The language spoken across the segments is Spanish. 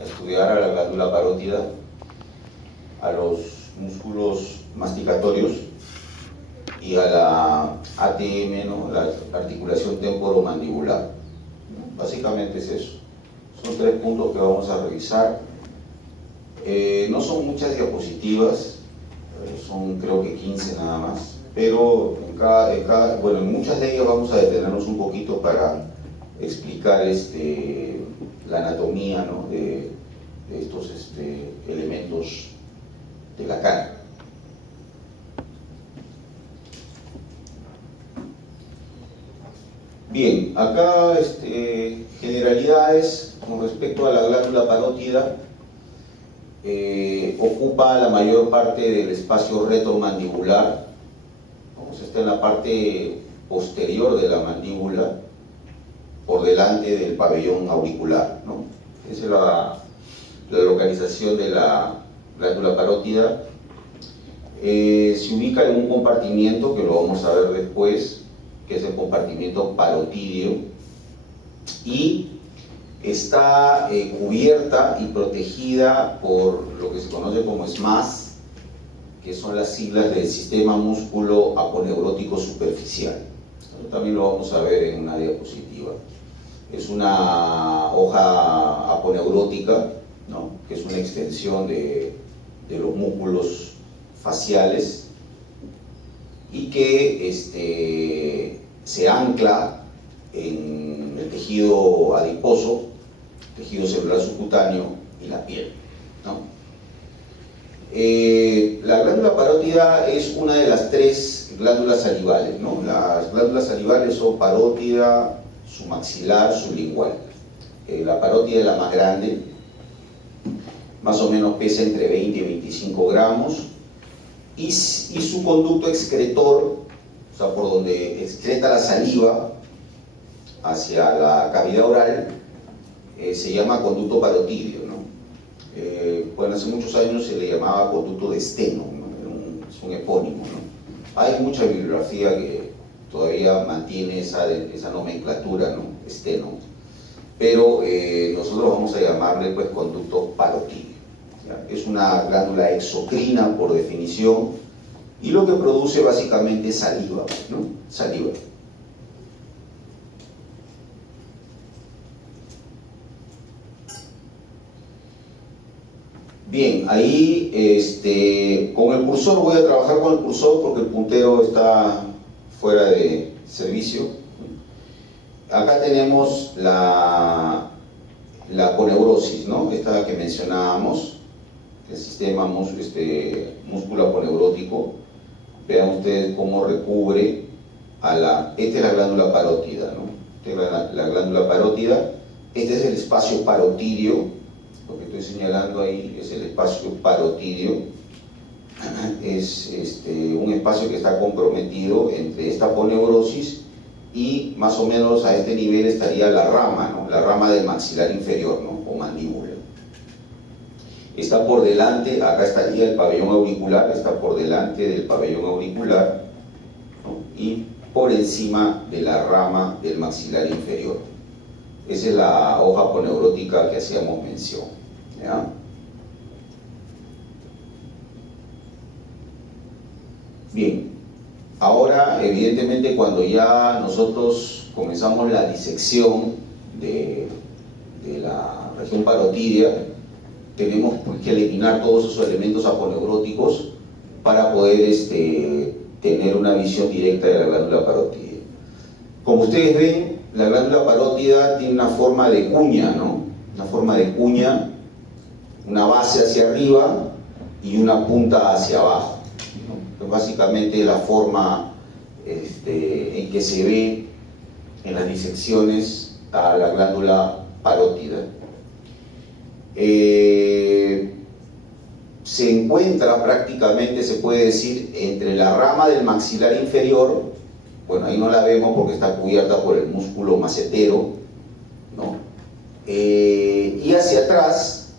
a estudiar a la glándula parótida, a los músculos masticatorios y a la ATM, ¿no? La articulación temporomandibular. Básicamente es eso. Son 3 puntos que vamos a revisar. No son muchas diapositivas, son creo que 15 nada más, pero en muchas de ellas vamos a detenernos un poquito para explicar la anatomía, ¿no? de estos elementos de la cara. Bien, acá generalidades con respecto a la glándula parótida. Ocupa la mayor parte del espacio retromandibular. Está en la parte posterior de la mandíbula, por delante del pabellón auricular, ¿no? Esa es la localización de la glándula parótida. Se ubica en un compartimiento que lo vamos a ver después, que es el compartimiento parotídeo, y está cubierta y protegida por lo que se conoce como SMAS, que son las siglas del sistema músculo aponeurótico superficial. Esto también lo vamos a ver en una diapositiva. Es una hoja aponeurótica, ¿no? Que es una extensión de los músculos faciales y que se ancla en el tejido adiposo, tejido celular subcutáneo y la piel, ¿no? La glándula parótida es una de las 3 glándulas salivales, ¿no? Las glándulas salivales son parótida, submaxilar, sublingual. La parótida es la más grande, más o menos pesa entre 20 y 25 gramos, y su conducto excretor, o sea, por donde excreta la saliva hacia la cavidad oral, se llama conducto parotídeo, ¿no? Bueno, hace muchos años se le llamaba conducto de Steno, ¿no? Es un epónimo, ¿no? Hay mucha bibliografía que todavía mantiene esa nomenclatura, ¿no? Steno, pero nosotros vamos a llamarle pues conducto parotídeo, ¿ya? Es una glándula exocrina por definición, y lo que produce básicamente es saliva, ¿no? Saliva. Bien, ahí con el cursor, voy a trabajar con el cursor porque el puntero está fuera de servicio. Acá tenemos la aponeurosis, ¿no? Esta que mencionábamos, el sistema músculo aponeurótico. Vean ustedes cómo recubre esta es la glándula parótida, ¿no? Esta es la glándula parótida. Este es el espacio parotídeo. Lo que estoy señalando ahí es el espacio parotídeo. Es un espacio que está comprometido entre esta aponeurosis y más o menos a este nivel estaría la rama, ¿no? La rama del maxilar inferior, ¿no? O mandíbula. Está por delante, acá estaría el pabellón auricular, está por delante del pabellón auricular, ¿no? Y por encima de la rama del maxilar inferior. Esa es la hoja aponeurótica que hacíamos mención, ¿ya? Bien, ahora evidentemente cuando ya nosotros comenzamos la disección de la región parotídea, tenemos que eliminar todos esos elementos aponeuróticos para poder tener una visión directa de la glándula parótida. Como ustedes ven, la glándula parótida tiene una forma de cuña, ¿no? Una forma de cuña, una base hacia arriba y una punta hacia abajo, ¿no? Es básicamente la forma en que se ve en las disecciones a la glándula parótida. Se encuentra prácticamente, se puede decir, entre la rama del maxilar inferior, bueno, ahí no la vemos porque está cubierta por el músculo macetero, ¿no? Y hacia atrás,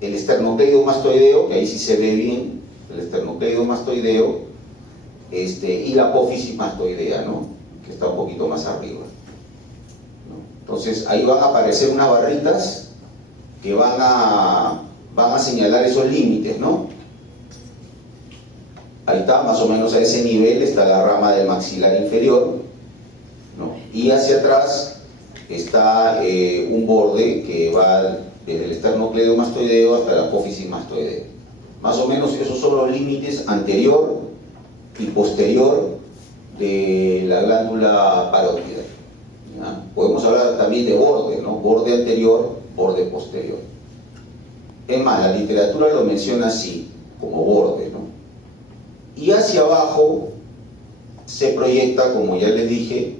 el esternocleidomastoideo, que ahí sí se ve bien, el esternocleidomastoideo, y la apófisis mastoidea, ¿no? Que está un poquito más arriba, ¿no? Entonces, ahí van a aparecer unas barritas que van a señalar esos límites, ¿no? Ahí está, más o menos a ese nivel está la rama del maxilar inferior, ¿no? Y hacia atrás está un borde que va desde el esternocleidomastoideo hasta la apófisis mastoideo. Más o menos esos son los límites anterior y posterior de la glándula parótida, ¿ya? Podemos hablar también de borde, ¿no? Borde anterior, borde posterior. Es más, la literatura lo menciona así, como borde, ¿no? Y hacia abajo se proyecta, como ya les dije,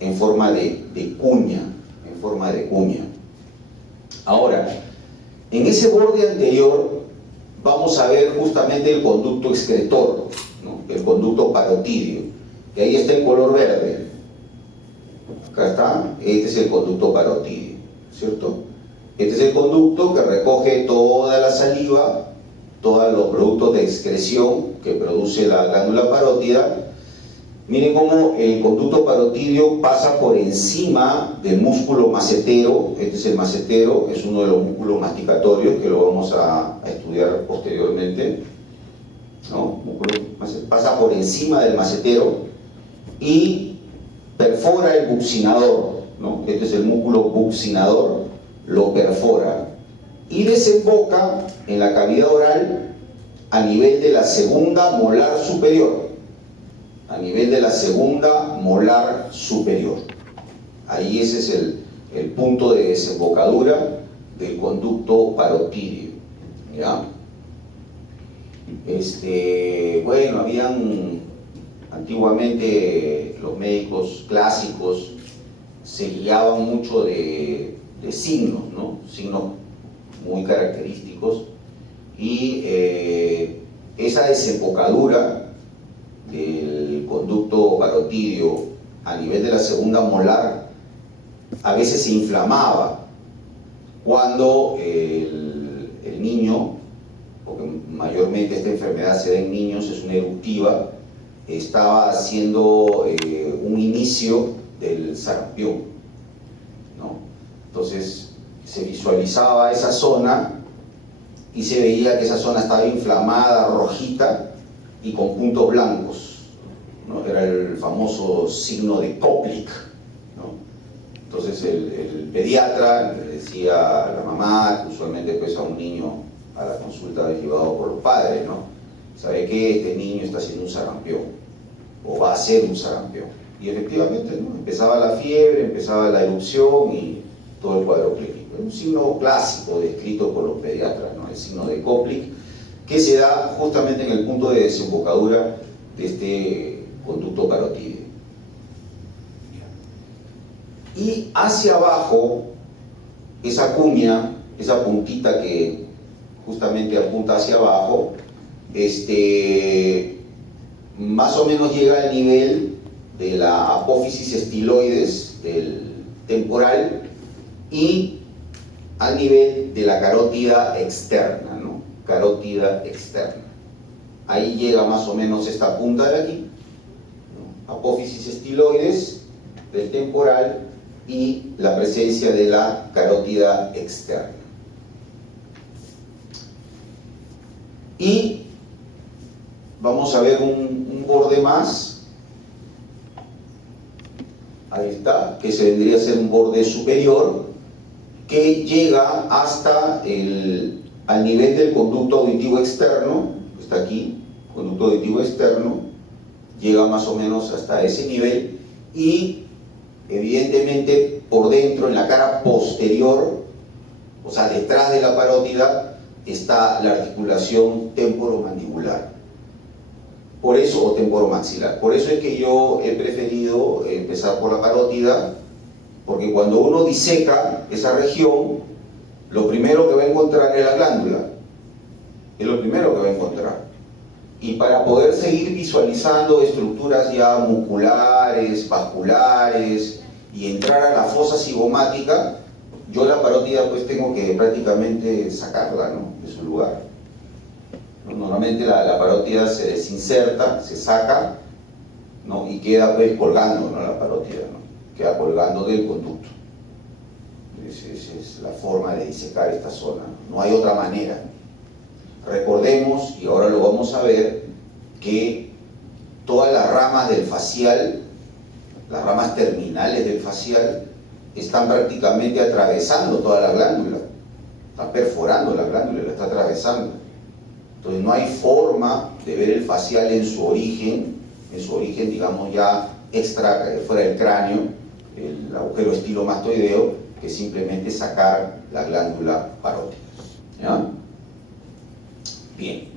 en forma de cuña, en forma de cuña. Ahora, en ese borde anterior vamos a ver justamente el conducto excretor, ¿no? El conducto parotidio, que ahí está en color verde. Acá está, este es el conducto parotidio, ¿cierto? Este es el conducto que recoge toda la saliva, todos los productos de excreción que produce la glándula parótida. Miren cómo el conducto parotidio pasa por encima del músculo macetero. Este es el macetero, es uno de los músculos masticatorios que lo vamos a estudiar posteriormente, ¿no? Pasa por encima del macetero y perfora el buccinador, ¿no? Este es el músculo buccinador, lo perfora y desemboca en la cavidad oral a nivel de la segunda molar superior. A nivel de la segunda molar superior. Ahí ese es el punto de desembocadura del conducto parotidio, ¿ya? Bueno, antiguamente los médicos clásicos se guiaban mucho de signos, ¿no? Signos muy característicos, y esa desembocadura del conducto parotidio a nivel de la segunda molar a veces se inflamaba cuando el niño, porque mayormente esta enfermedad se da en niños, es una eruptiva, estaba haciendo un inicio del sarampión, ¿no? Entonces se visualizaba esa zona y se veía que esa zona estaba inflamada, rojita y con puntos blancos, ¿no? Era el famoso signo de Koplik, ¿no? Entonces el pediatra le decía a la mamá, que usualmente pues a un niño a la consulta es llevado por los padres, ¿no? ¿Sabe qué? Este niño está haciendo un sarampión, o va a hacer un sarampión. Y efectivamente, ¿no? Empezaba la fiebre, empezaba la erupción y todo el cuadro clínico. Un signo clásico descrito por los pediatras, ¿no? El signo de Koplik, que se da justamente en el punto de desembocadura de este conducto parotidio. Y hacia abajo, esa cuña, esa puntita que justamente apunta hacia abajo, más o menos llega al nivel de la apófisis estiloides del temporal y al nivel de la carótida externa, ¿no? Carótida externa. Ahí llega más o menos esta punta de aquí, ¿no? Apófisis estiloides del temporal y la presencia de la carótida externa. Y vamos a ver un borde más. Ahí está, que se vendría a ser un borde superior que llega hasta al nivel del conducto auditivo externo, que está aquí, conducto auditivo externo, llega más o menos hasta ese nivel y evidentemente por dentro, en la cara posterior, o sea, detrás de la parótida, está la articulación temporomandibular. Por eso, o temporomaxilar. Por eso es que yo he preferido empezar por la parótida, porque cuando uno diseca esa región, lo primero que va a encontrar es la glándula. Es lo primero que va a encontrar. Y para poder seguir visualizando estructuras ya musculares, vasculares, y entrar a la fosa cigomática, yo la parótida pues tengo que prácticamente sacarla, ¿no?, de su lugar. Normalmente la parótida se desinserta, se saca, ¿no?, y queda pues colgando, ¿no?, la parótida, ¿no?, queda colgando del conducto, Esa es la forma de disecar esta zona, no hay otra manera. Recordemos, y ahora lo vamos a ver, que todas las ramas del facial, las ramas terminales del facial, están prácticamente atravesando toda la glándula, está perforando la glándula, la está atravesando. Entonces no hay forma de ver el facial en su origen, digamos ya extra, fuera del cráneo, el agujero estilomastoideo, que simplemente sacar la glándula parótida. ¿Ya? Bien.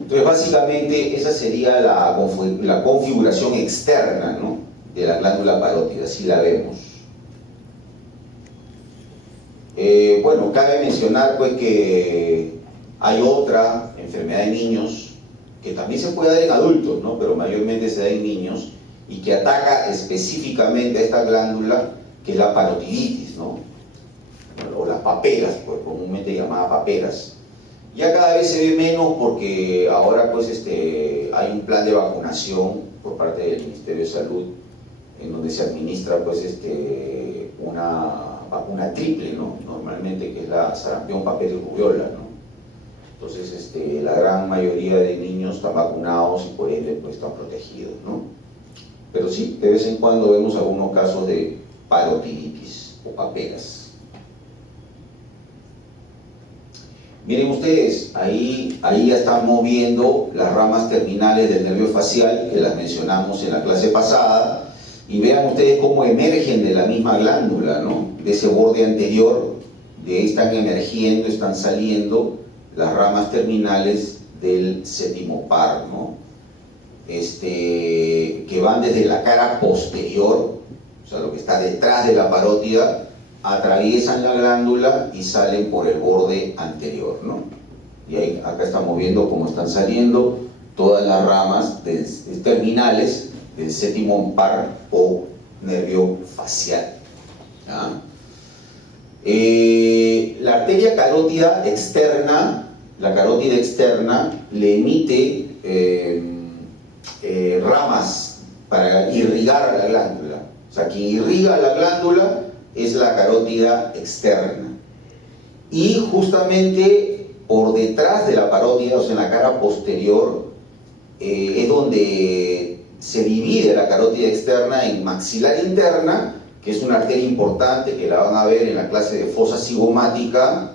Entonces básicamente esa sería la configuración externa, ¿no?, de la glándula parótida, así la vemos. Bueno, cabe mencionar pues que hay otra enfermedad de niños que también se puede dar en adultos, ¿no?, pero mayormente se da en niños y que ataca específicamente a esta glándula, que es la parotiditis, ¿no?, o las paperas, pues comúnmente llamadas paperas. Ya cada vez se ve menos porque ahora pues hay un plan de vacunación por parte del Ministerio de Salud en donde se administra pues una vacuna triple, ¿no?, normalmente, que es la sarampión, papera y rubiola, ¿no? Entonces la gran mayoría de niños están vacunados y por ende pues están protegidos, ¿no? Pero sí, de vez en cuando vemos algunos casos de parotiditis o paperas. Miren ustedes, ahí ya estamos viendo las ramas terminales del nervio facial, que las mencionamos en la clase pasada, y vean ustedes cómo emergen de la misma glándula, ¿no?, de ese borde anterior. De ahí están emergiendo, están saliendo las ramas terminales del séptimo par, ¿no?, que van desde la cara posterior, o sea, lo que está detrás de la parótida, atraviesan la glándula y salen por el borde anterior, ¿no? Y ahí, acá estamos viendo cómo están saliendo todas las ramas terminales del séptimo par o nervio facial. ¿Ya? La arteria carótida externa, le emite ramas para irrigar a la glándula. O sea, quien irriga a la glándula es la carótida externa. Y justamente por detrás de la parótida, o sea, en la cara posterior, es donde se divide la carótida externa en maxilar interna, que es una arteria importante que la van a ver en la clase de fosa cigomática,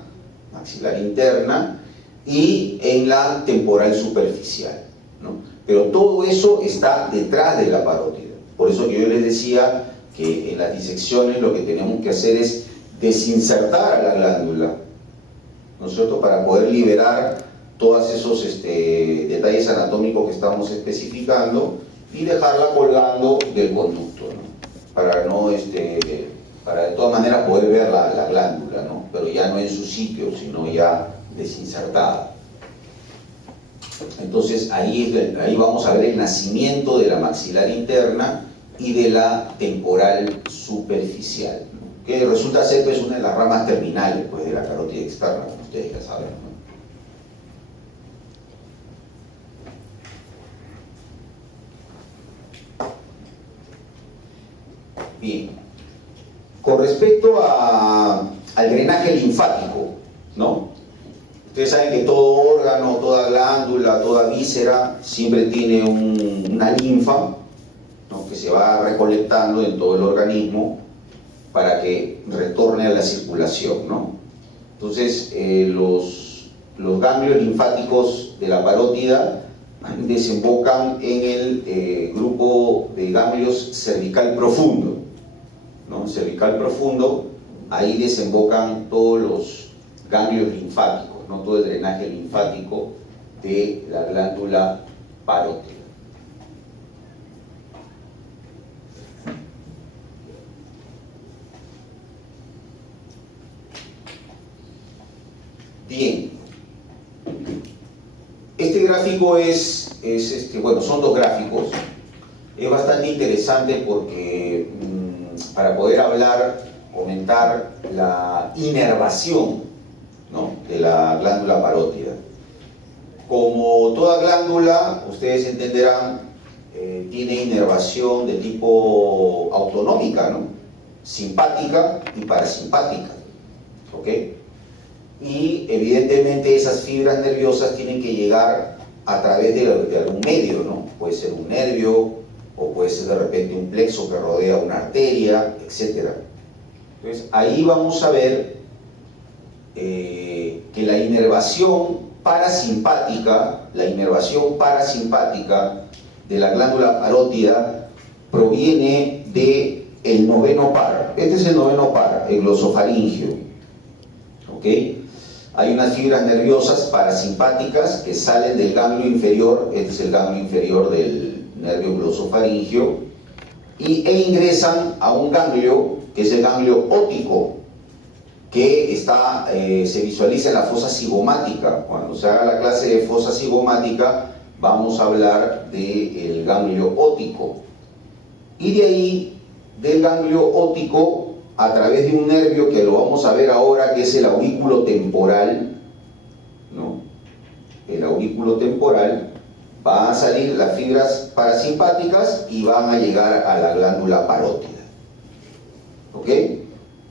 maxilar interna, y en la temporal superficial, ¿no? Pero todo eso está detrás de la parótida. Por eso que yo les decía que en las disecciones lo que tenemos que hacer es desinsertar a la glándula, ¿no es cierto?, para poder liberar todos esos detalles anatómicos que estamos especificando y dejarla colgando del conducto, ¿no?, para para de todas maneras poder ver la glándula, ¿no?, pero ya no en su sitio, sino ya desinsertada. Entonces ahí vamos a ver el nacimiento de la maxilar interna y de la temporal superficial, ¿no?, que resulta ser pues una de las ramas terminales pues, de la carótida externa, como ustedes ya saben, ¿no? Bien, con respecto al drenaje linfático, ¿no?, ustedes saben que todo órgano, toda glándula, toda víscera siempre tiene una linfa, ¿no?, que se va recolectando en todo el organismo para que retorne a la circulación, ¿no? Entonces, los ganglios linfáticos de la parótida desembocan en el grupo de ganglios cervical profundo, ¿no? Cervical profundo, ahí desembocan todos los ganglios linfáticos, ¿no?, todo el drenaje linfático de la glándula parótida. Bien, este gráfico bueno, son dos gráficos. Es bastante interesante porque para poder comentar la inervación, ¿no?, de la glándula parótida. Como toda glándula, ustedes entenderán, tiene inervación de tipo autonómica, ¿no? simpática y parasimpática, ¿ok? Y evidentemente esas fibras nerviosas tienen que llegar a través de algún medio, ¿no? Puede ser un nervio, o puede ser de repente un plexo que rodea una arteria, etc. Entonces ahí vamos a ver que la inervación parasimpática de la glándula parótida proviene del noveno par. Este es el noveno par, el glosofaringio, ¿ok? Hay unas fibras nerviosas parasimpáticas que salen del ganglio inferior, este es el ganglio inferior del nervio glosofaringio, e ingresan a un ganglio que es el ganglio óptico, que se visualiza en la fosa cigomática. Cuando se haga la clase de fosa cigomática vamos a hablar del ganglio óptico. Y de ahí, del ganglio óptico, a través de un nervio que lo vamos a ver ahora, que es el aurículo temporal, ¿no? El aurículo temporal, van a salir las fibras parasimpáticas y van a llegar a la glándula parótida, ¿ok?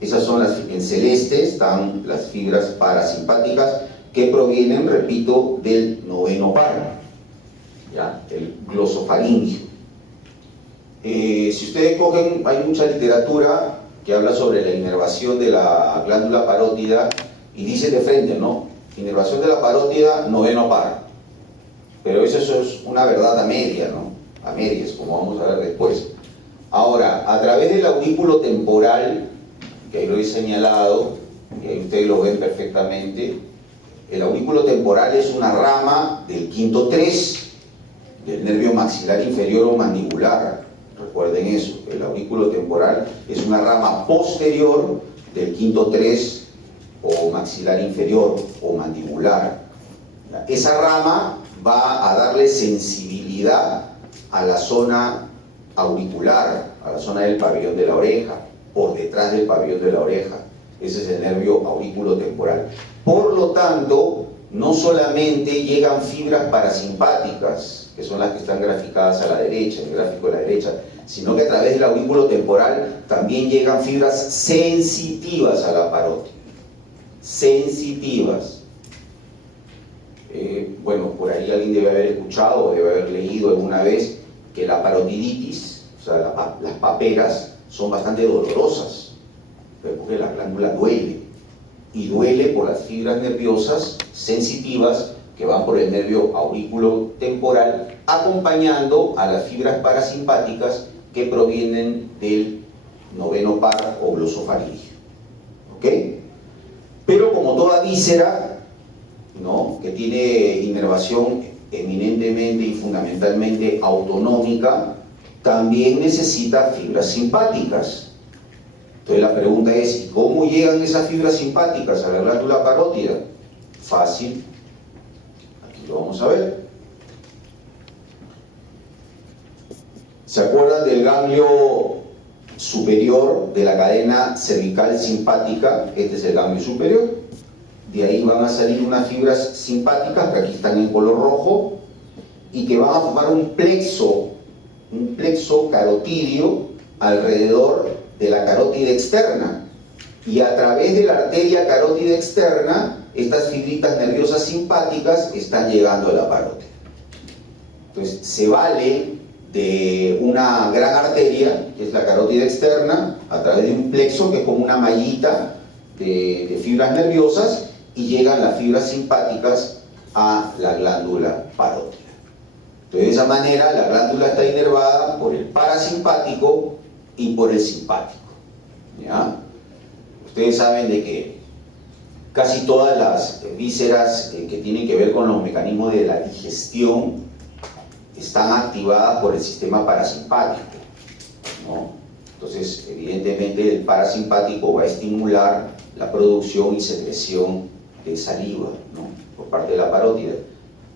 Esas son en celeste están las fibras parasimpáticas que provienen, repito, del noveno par, ¿ya? El glosofaringio. Si ustedes cogen, hay mucha literatura que habla sobre la inervación de la glándula parótida y dice de frente, ¿no? Inervación de la parótida, noveno par. Pero eso es una verdad a media, ¿no? A medias, como vamos a ver después. Ahora, a través del aurículo temporal, que ahí lo he señalado, y ahí ustedes lo ven perfectamente, el aurículo temporal es una rama del quinto 3 del nervio maxilar inferior o mandibular. Recuerden eso, el aurículo temporal es una rama posterior del quinto 3 o maxilar inferior o mandibular. Esa rama va a darle sensibilidad a la zona auricular, a la zona del pabellón de la oreja, por detrás del pabellón de la oreja. Ese es el nervio aurículo temporal. Por lo tanto, no solamente llegan fibras parasimpáticas, que son las que están graficadas a la derecha, en el gráfico de la derecha, sino que a través del aurículo temporal también llegan fibras sensitivas a la parótida. Sensitivas. Bueno, por ahí alguien debe haber escuchado o debe haber leído alguna vez que la parotiditis, o sea, las paperas, son bastante dolorosas, porque la glándula duele, y duele por las fibras nerviosas sensitivas que van por el nervio aurículo temporal, acompañando a las fibras parasimpáticas que provienen del noveno par o glosofaringio. ¿Ok? Pero como toda víscera, ¿no?, que tiene inervación eminentemente y fundamentalmente autonómica, también necesita fibras simpáticas. Entonces la pregunta es, ¿cómo llegan esas fibras simpáticas a la glándula parótida? Fácil, aquí lo vamos a ver. ¿Se acuerdan del ganglio superior de la cadena cervical simpática? Este es el ganglio superior. De ahí van a salir unas fibras simpáticas, que aquí están en color rojo, y que van a formar un plexo carotidio alrededor de la carótida externa. Y a través de la arteria carótida externa, estas fibritas nerviosas simpáticas están llegando a la parótida. Entonces, se vale de una gran arteria, que es la carótida externa, a través de un plexo, que es como una mallita de fibras nerviosas, y llegan las fibras simpáticas a la glándula parótida. Entonces, de esa manera, la glándula está inervada por el parasimpático y por el simpático, ¿ya? Ustedes saben de que casi todas las vísceras que tienen que ver con los mecanismos de la digestión están activadas por el sistema parasimpático, ¿no? Entonces, evidentemente, el parasimpático va a estimular la producción y secreción de saliva, ¿no?, por parte de la parótida.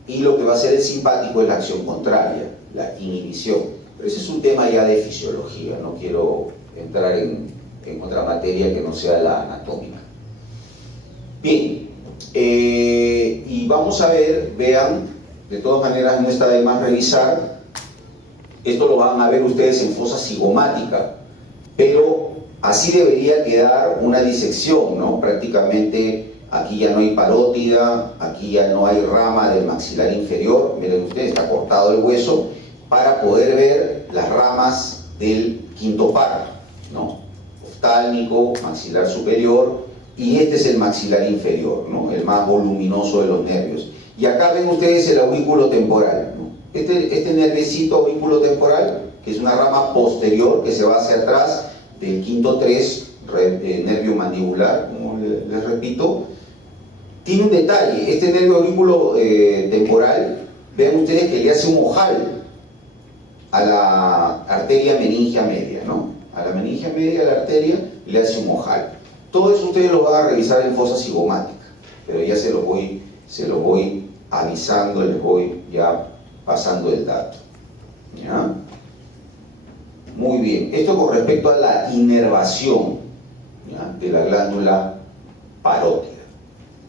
Y lo que va a hacer el simpático es la acción contraria, la inhibición. Pero ese es un tema ya de fisiología, no quiero entrar en otra materia que no sea la anatómica. Bien, y vamos a ver, vean, de todas maneras no está de más revisar, esto lo van a ver ustedes en fosa cigomática, pero Así debería quedar una disección, ¿no? Prácticamente aquí ya no hay parótida, aquí ya no hay rama del maxilar inferior. Miren ustedes, está cortado el hueso para poder ver las ramas del quinto par, ¿no? Oftálmico, maxilar superior, y este es el maxilar inferior, ¿no? El más voluminoso de los nervios. Y acá ven ustedes el aurículo temporal, ¿no? Este nerviecito aurículo temporal, que es una rama posterior que se va hacia atrás del quinto 3, nervio mandibular, como les repito, tiene un detalle. Este nervio aurículo temporal, vean ustedes que le hace un ojal a la arteria meningia media, ¿no? A la meningia media de la arteria le hace un ojal. Todo eso ustedes lo van a revisar en fosa cigomática, pero ya se los voy avisando, les voy ya pasando el dato, ¿ya? Muy bien, esto con respecto a la inervación, ¿ya?, de la glándula parótida.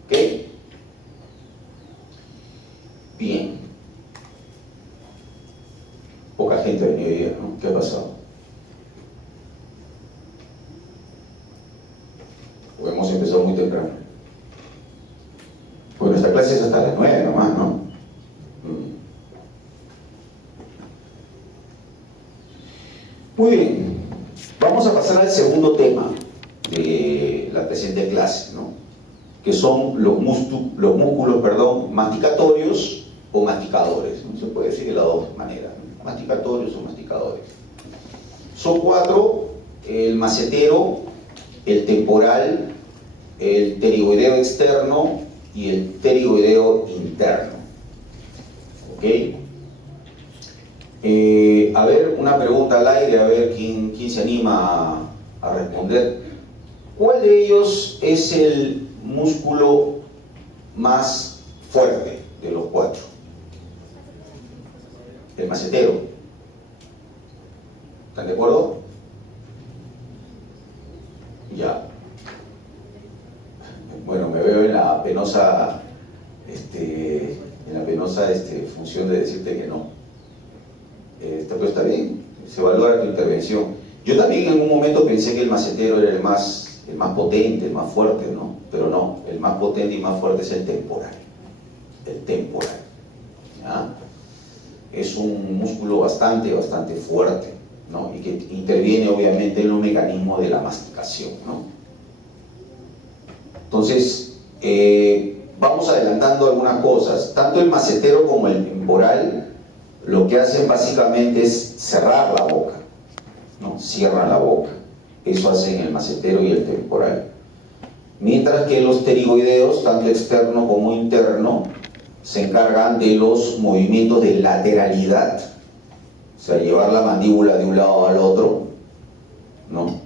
¿Ok? Bien. Poca gente ha venido hoy día, ¿no? ¿Qué ha pasado? O hemos empezado muy temprano. Pues nuestra clase es hasta las 9 nomás, ¿no? Muy bien, vamos a pasar al segundo tema de la presente clase, ¿no? Que son los músculos masticatorios o masticadores, ¿no? Se puede decir de las dos maneras, ¿no? Masticatorios o masticadores. Son 4: el macetero, el temporal, el pterigoideo externo y el pterigoideo interno. ¿Ok? A ver, una pregunta al aire, a ver quién se anima a responder. ¿Cuál de ellos es el músculo más fuerte de los 4? El macetero. ¿Están de acuerdo? Ya. Bueno, me veo en la penosa función de decirte que no. Pero está bien, se valora tu intervención. Yo también en un momento pensé que el macetero era el más potente, el más fuerte, ¿no? Pero no, el más potente y más fuerte es el temporal. El temporal, ¿ya? Es un músculo bastante fuerte, ¿no? Y que interviene obviamente en los mecanismos de la masticación, ¿no? Entonces, vamos adelantando algunas cosas. Tanto el macetero como el temporal lo que hacen básicamente es cerrar la boca, ¿no? Cierran la boca. Eso hacen el macetero y el temporal. Mientras que los pterigoideos, tanto externo como interno, se encargan de los movimientos de lateralidad, o sea, llevar la mandíbula de un lado al otro, ¿no?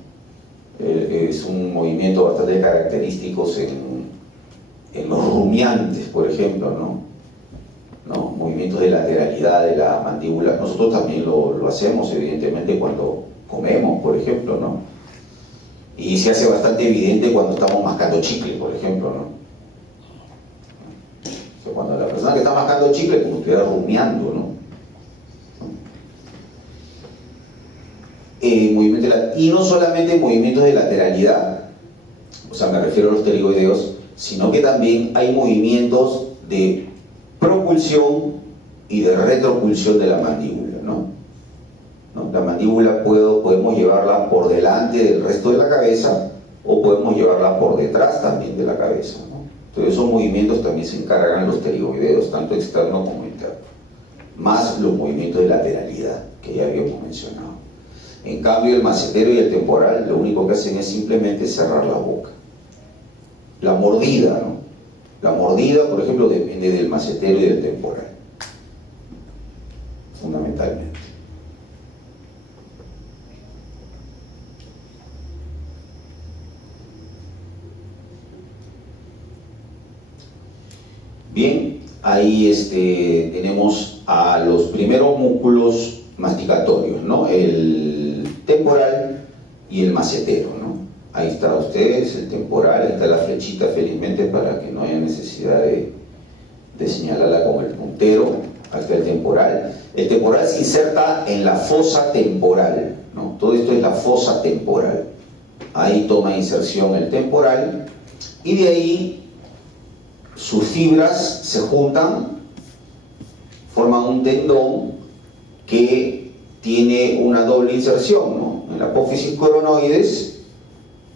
Es un movimiento bastante característico en los rumiantes, por ejemplo, ¿no? Movimientos de lateralidad de la mandíbula. Nosotros también lo hacemos, evidentemente, cuando comemos, por ejemplo, ¿no? Y se hace bastante evidente cuando estamos mascando chicle, por ejemplo, ¿no? O sea, cuando la persona que está mascando chicle, como estuviera rumiando, ¿no? Y no solamente movimientos de lateralidad, o sea, me refiero a los pterigoideos, sino que también hay movimientos de propulsión y de retropulsión de la mandíbula, ¿no? La mandíbula podemos llevarla por delante del resto de la cabeza o podemos llevarla por detrás también de la cabeza, ¿no? Entonces esos movimientos también se encargan los pterigoideos, tanto externo como interno, más los movimientos de lateralidad que ya habíamos mencionado. En cambio, el macetero y el temporal lo único que hacen es simplemente cerrar la boca. La mordida, ¿no? La mordida, por ejemplo, depende del macetero y del temporal, fundamentalmente. Bien, ahí tenemos a los primeros músculos masticatorios, ¿no? El temporal y el macetero, ¿no? Ahí está ustedes, el temporal, ahí está la flechita felizmente para que no haya necesidad de señalarla con el puntero. Ahí está el temporal. El temporal se inserta en la fosa temporal, ¿no? Todo esto es la fosa temporal. ahí toma inserción el temporal, y de ahí sus fibras se juntan, forman un tendón que tiene una doble inserción, ¿no? En la apófisis coronoides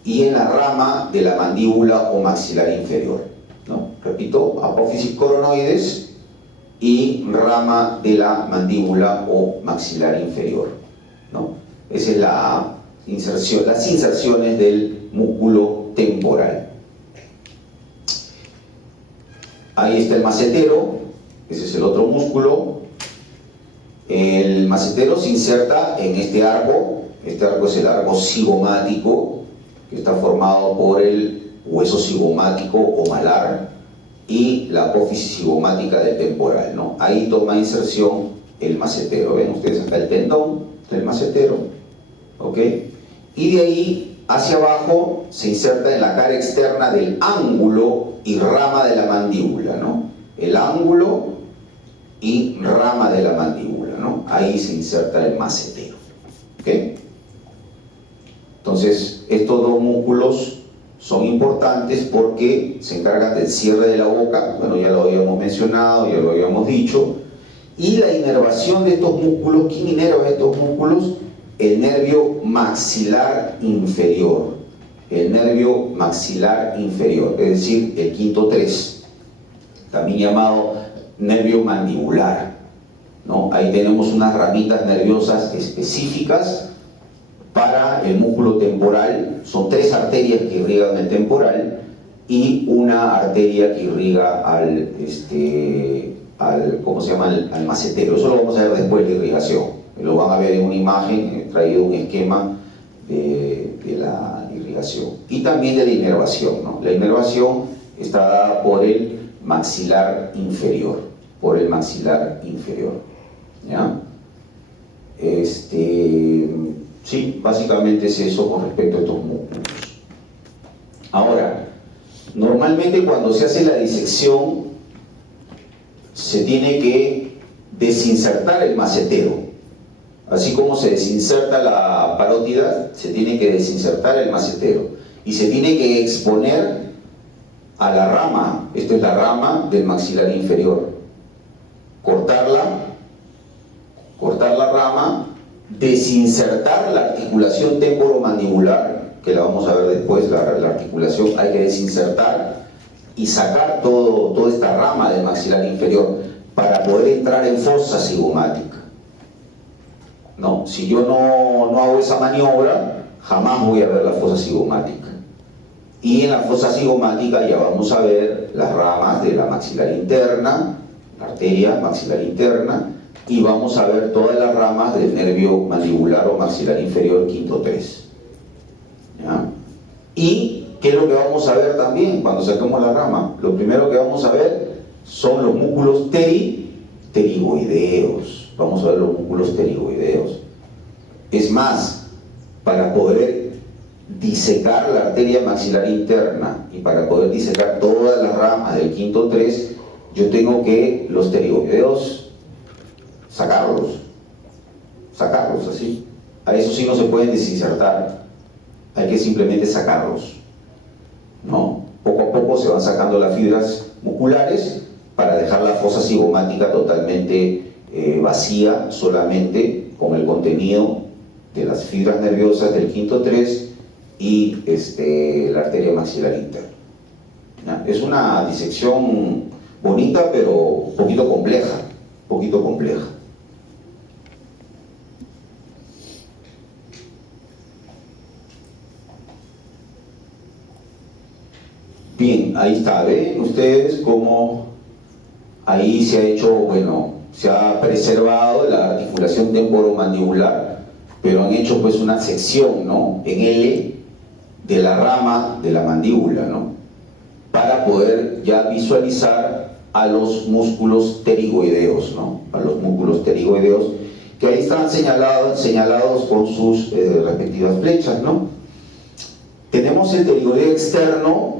y en la rama de la mandíbula o maxilar inferior, ¿no? Repito, apófisis coronoides y rama de la mandíbula o maxilar inferior, ¿no? Esa es la inserción, las inserciones del músculo temporal. Ahí está el macetero, ese es el otro músculo. El macetero se inserta en este arco es el arco cigomático, que está formado por el hueso cigomático o malar y la apófisis cigomática del temporal, ¿no? Ahí toma inserción el macetero. Ven ustedes acá el tendón del macetero, ¿ok? Y de ahí hacia abajo se inserta en la cara externa del ángulo y rama de la mandíbula, ¿no? El ángulo y rama de la mandíbula, ¿no? Ahí se inserta el macetero, ¿ok? Entonces, estos dos músculos son importantes porque se encargan del cierre de la boca, bueno, ya lo habíamos mencionado, ya lo habíamos dicho, y la inervación de estos músculos. ¿Quién inerva estos músculos? El nervio maxilar inferior, el nervio maxilar inferior, es decir, el quinto 3, también llamado nervio mandibular, ¿no? Ahí tenemos unas ramitas nerviosas específicas para el músculo temporal. Son 3 arterias que irrigan el temporal y una arteria que irriga al ¿cómo se llama? Al macetero. Eso lo vamos a ver después de la irrigación. Lo van a ver en una imagen, he traído un esquema de la irrigación y también de la inervación, ¿no? La inervación está dada por el maxilar inferior, ¿ya? Sí, básicamente es eso con respecto a estos músculos. Ahora, normalmente cuando se hace la disección se tiene que desinsertar el macetero. Así como se desinserta la parótida, se tiene que desinsertar el macetero y se tiene que exponer a la rama. Esta es la rama del maxilar inferior. Cortar la rama, desinsertar la articulación temporomandibular, que la vamos a ver después. La articulación hay que desinsertar y sacar toda esta rama del maxilar inferior para poder entrar en fosa cigomática. No, si yo no hago esa maniobra, jamás voy a ver la fosa cigomática. Y en la fosa cigomática ya vamos a ver las ramas de la maxilar interna, la arteria maxilar interna, y vamos a ver todas las ramas del nervio mandibular o maxilar inferior quinto 3. ¿Ya? Y ¿qué es lo que vamos a ver también cuando saquemos la rama? Lo primero que vamos a ver son los músculos pterigoideos. Vamos a ver los músculos pterigoideos. Es más, para poder disecar la arteria maxilar interna y para poder disecar todas las ramas del quinto 3, yo tengo que los pterigoideos sacarlos así. A eso sí no se pueden desinsertar, hay que simplemente sacarlos, ¿no? Poco a poco se van sacando las fibras musculares para dejar la fosa cigomática totalmente vacía, solamente con el contenido de las fibras nerviosas del quinto 3 y la arteria maxilar interna. ¿Ya? Es una disección bonita, pero un poquito compleja. Bien, ahí está. ¿Ven ustedes cómo ahí se ha hecho, bueno, se ha preservado la articulación temporomandibular, pero han hecho pues una sección, ¿no?, en L de la rama de la mandíbula, ¿no?, para poder ya visualizar a los músculos pterigoideos, ¿no?, a los músculos pterigoideos, que ahí están señalados con sus respectivas flechas, ¿no? Tenemos el pterigoideo externo.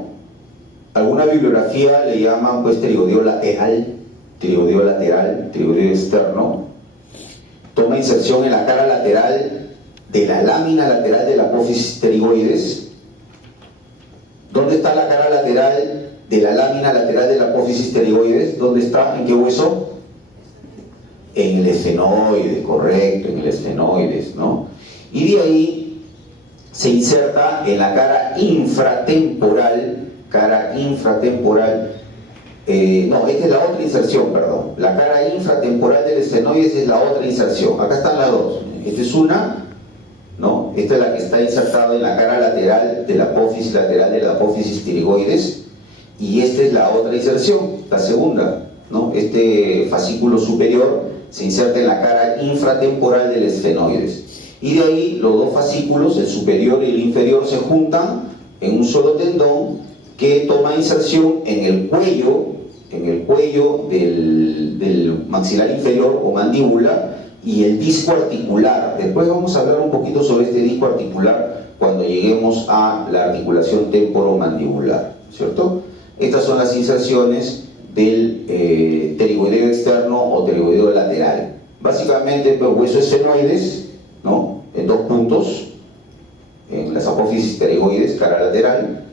Alguna bibliografía le llaman pues pterigoideo lateral, pterigoideo externo. Toma inserción en la cara lateral de la lámina lateral de la apófisis pterigoides, ¿Dónde está la cara lateral de la lámina lateral de la apófisis pterigoides? ¿Dónde está? ¿En qué hueso? En el esfenoide, correcto, en el esfenoides, ¿no? Y de ahí se inserta en la cara infratemporal, no, esta es la otra inserción, perdón. La cara infratemporal del esfenoides es la otra inserción. Acá están las dos. Esta es una, ¿no? Esta es la que está insertada en la cara lateral de la apófisis pterigoides, y esta es la otra inserción, la segunda, ¿no? Este fascículo superior se inserta en la cara infratemporal del esfenoides. Y de ahí los dos fascículos, el superior y el inferior, se juntan en un solo tendón que toma inserción en el cuello del maxilar inferior o mandíbula y el disco articular. Después vamos a hablar un poquito sobre este disco articular cuando lleguemos a la articulación temporomandibular, ¿cierto? Estas son las inserciones del pterigoideo externo o pterigoideo lateral. Básicamente, pues, hueso esfenoides, ¿no? En dos puntos, en las apófisis pterigoides, cara lateral,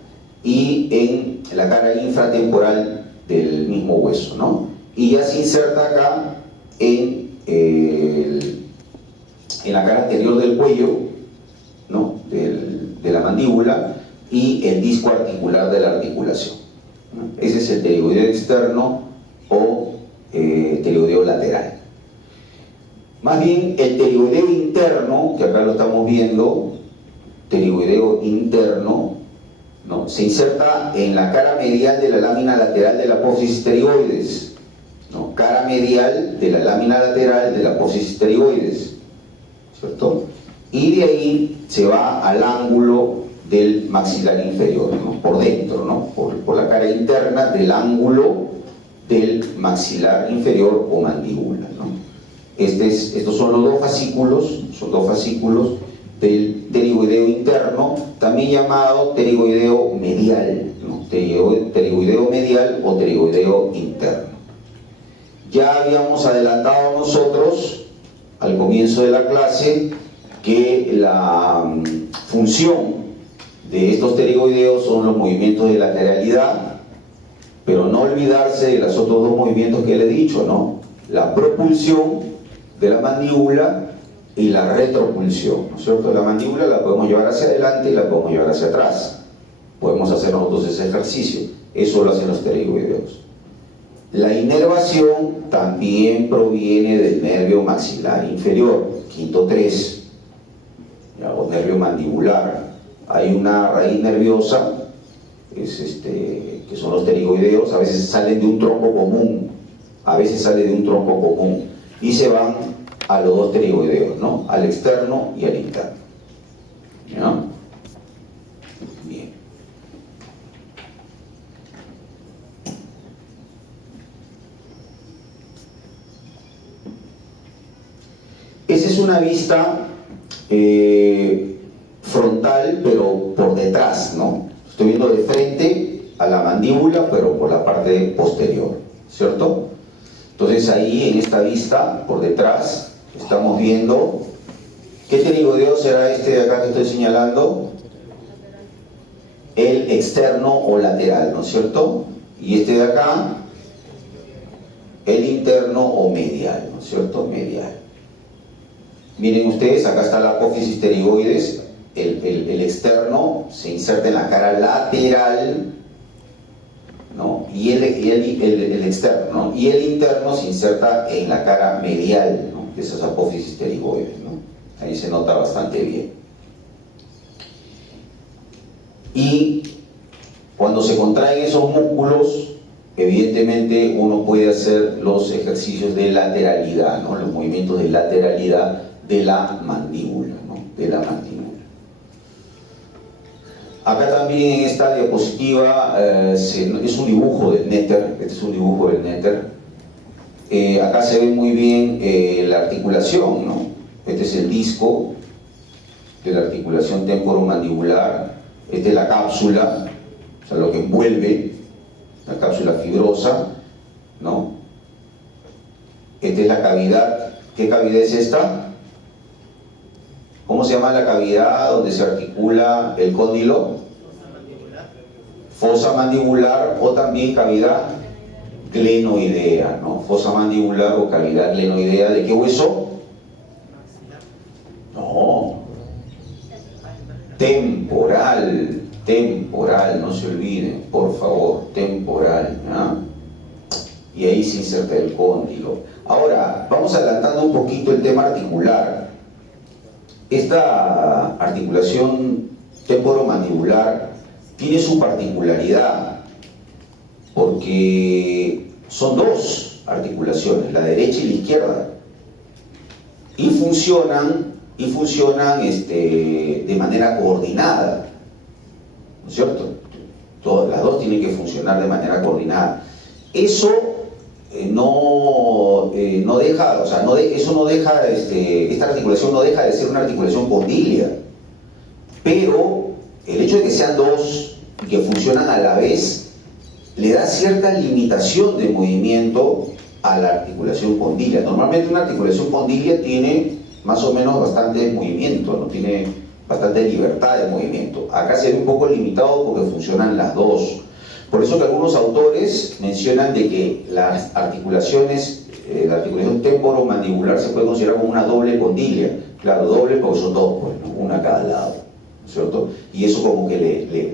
y en la cara infratemporal del mismo hueso, ¿no? Y ya se inserta acá en la cara anterior del cuello, ¿no? De la mandíbula, y el disco articular de la articulación, ¿no? Ese es el pterigoideo externo o pterigoideo lateral. Más bien, el pterigoideo interno, que acá lo estamos viendo, pterigoideo interno, ¿no? Se inserta en la cara medial de la lámina lateral de la apófisis pterigoides, ¿no? Cara medial de la lámina lateral de la apófisis pterigoides, ¿cierto? Y de ahí se va al ángulo del maxilar inferior, ¿no? Por dentro, ¿no? Por la cara interna del ángulo del maxilar inferior o mandíbula, ¿no? Estos son los dos fascículos, del pterigoideo interno, también llamado pterigoideo medial, ¿no? Pterigoideo medial o pterigoideo interno. Ya habíamos adelantado nosotros al comienzo de la clase que la función de estos pterigoideos son los movimientos de lateralidad, pero no olvidarse de los otros dos movimientos que le he dicho, ¿no? La propulsión de la mandíbula y la retropulsión, ¿no es cierto? La mandíbula la podemos llevar hacia adelante y la podemos llevar hacia atrás. Podemos hacer nosotros ese ejercicio. Eso lo hacen los pterigoideos. La inervación también proviene del nervio maxilar inferior, quinto 3, o nervio mandibular. Hay una raíz nerviosa, que son los pterigoideos, a veces salen de un tronco común, y se van a los dos pterigoideos, ¿no? Al externo y al interno, ¿no? Bien. Esa es una vista frontal, pero por detrás, ¿no? Estoy viendo de frente a la mandíbula, pero por la parte posterior, ¿cierto? Entonces ahí, en esta vista, por detrás, estamos viendo, ¿qué pterigoideo será este de acá que estoy señalando? El externo o lateral, ¿no es cierto? Y este de acá, el interno o medial, ¿no es cierto? Medial. Miren ustedes, acá está la apófisis pterigoides, el externo se inserta en la cara lateral, ¿no? Y el externo, ¿no? Y el interno se inserta en la cara medial, ¿no? De esas apófisis pterigoides, ¿no? Ahí se nota bastante bien. Y cuando se contraen esos músculos, evidentemente uno puede hacer los ejercicios de lateralidad, ¿no? Los movimientos de lateralidad de la mandíbula, ¿no? De la mandíbula. Acá también en esta diapositiva es un dibujo del néter, este es un dibujo del néter. Acá se ve muy bien la articulación, ¿no? Este es el disco de la articulación temporomandibular, esta es la cápsula, o sea, lo que envuelve, la cápsula fibrosa, ¿no? Esta es la cavidad. ¿Qué cavidad es esta? ¿Cómo se llama la cavidad donde se articula el cóndilo? fosa mandibular o también cavidad glenoidea, ¿no? Fosa mandibular o cavidad glenoidea, ¿de qué hueso? No, temporal, temporal, no se olviden, por favor, temporal, ¿ya? Y ahí se inserta el cóndilo. Ahora, vamos adelantando un poquito el tema articular. Esta articulación temporomandibular tiene su particularidad, porque son dos articulaciones, la derecha y la izquierda, y funcionan de manera coordinada, ¿no es cierto? Las dos tienen que funcionar de manera coordinada. Eso no deja, o sea, eso no deja, esta articulación no deja de ser una articulación condilia, pero el hecho de que sean dos y que funcionan a la vez le da cierta limitación de movimiento a la articulación condilia. Normalmente una articulación condilia tiene más o menos bastante movimiento, ¿no? Tiene bastante libertad de movimiento. Acá se ve un poco limitado porque funcionan las dos. Por eso que algunos autores mencionan de que las articulaciones, la articulación temporomandibular se puede considerar como una doble condilia. Claro, doble porque son dos, pues, ¿no? Una a cada lado, ¿no es cierto? Y eso como que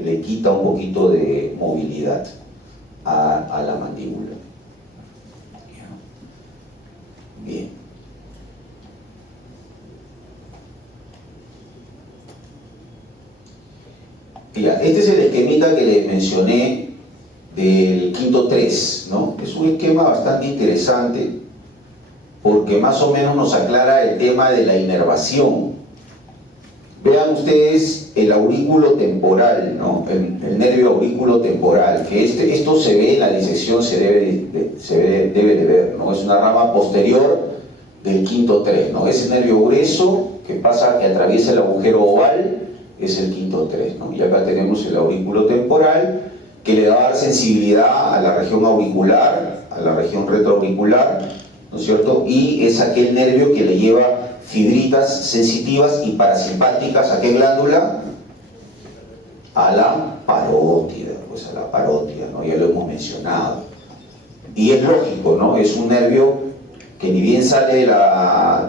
le quita un poquito de movilidad a la mandíbula. Bien. Ya, este es el esquemita que les mencioné del quinto 3, ¿no? Es un esquema bastante interesante porque más o menos nos aclara el tema de la inervación. Vean ustedes el aurículo temporal, ¿no? El nervio aurículo temporal, que esto se ve en la disección, debe de ver, ¿no? Es una rama posterior del quinto 3, ¿no? Ese nervio grueso que atraviesa el agujero oval es el quinto 3, ¿no? Y acá tenemos el aurículo temporal, que le va a dar sensibilidad a la región auricular, a la región retroauricular, ¿no es cierto? Y es aquel nervio que le lleva fibritas sensitivas y parasimpáticas ¿a qué glándula? A la parótida, pues a la parótida, ¿no? Ya lo hemos mencionado. Y es lógico, ¿no? Es un nervio que ni bien sale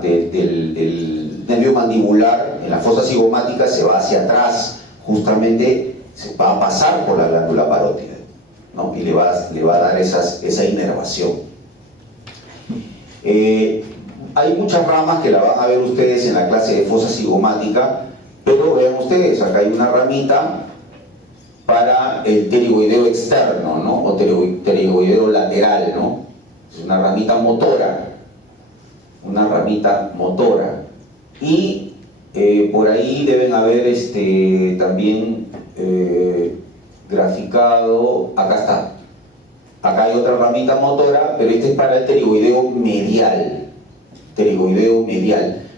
del nervio mandibular, en la fosa cigomática se va hacia atrás, justamente se va a pasar por la glándula parótida, ¿no? Y le va a dar esa inervación. Hay muchas ramas que la van a ver ustedes en la clase de fosa cigomática, pero vean ustedes, acá hay una ramita para el pterigoideo externo, ¿no? O pterigoideo lateral, ¿no? Es una ramita motora, y por ahí deben haber también graficado, acá está, acá hay otra ramita motora, pero este es para el pterigoideo medial,